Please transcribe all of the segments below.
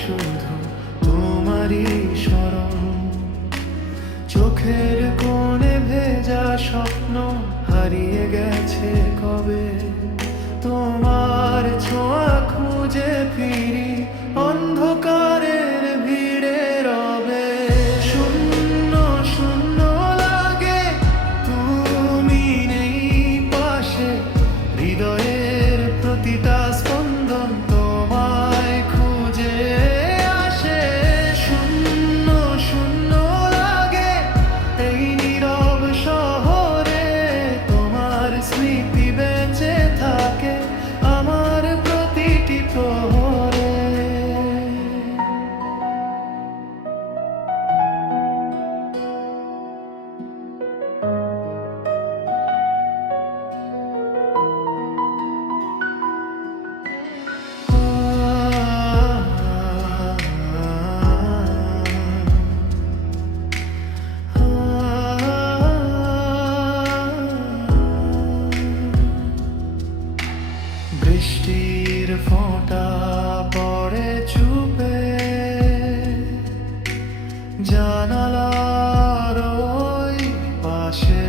শুধু তোমারই স্মরণ। চোখের কোণে ভেজা স্বপ্ন হারিয়ে গেছে কবে, তোমার ছোঁয়া খুঁজে ফিরি অন্ধকারের ভিড়ে রবে। শূন্য শূন্য লাগে, তুমি নেই পাশে, হৃদয়ের প্রতিটা স্পন্দন তোমায় খুঁজে আসে। শূন্য শূন্য লাগে এই নীরব শহরে, তোমার স্মৃতি বেঁচে থাকে আমার প্রতিটি প্রহরে। বৃষ্টির ফোঁটা পড়ে চুপে জানালার ওই পাশে,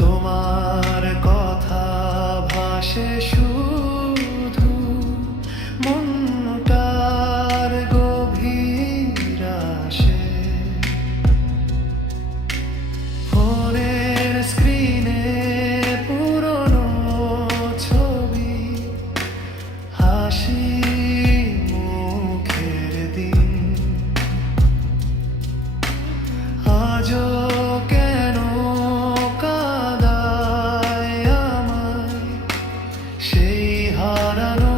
তোমার কথা ভাসে শুধু মনটার গভীর আসে। ফোনের স্ক্রিনে পুরনো ছবি, হাসি মুখের দিন, আজও কেন কাঁদায় আমায় সেই হারানো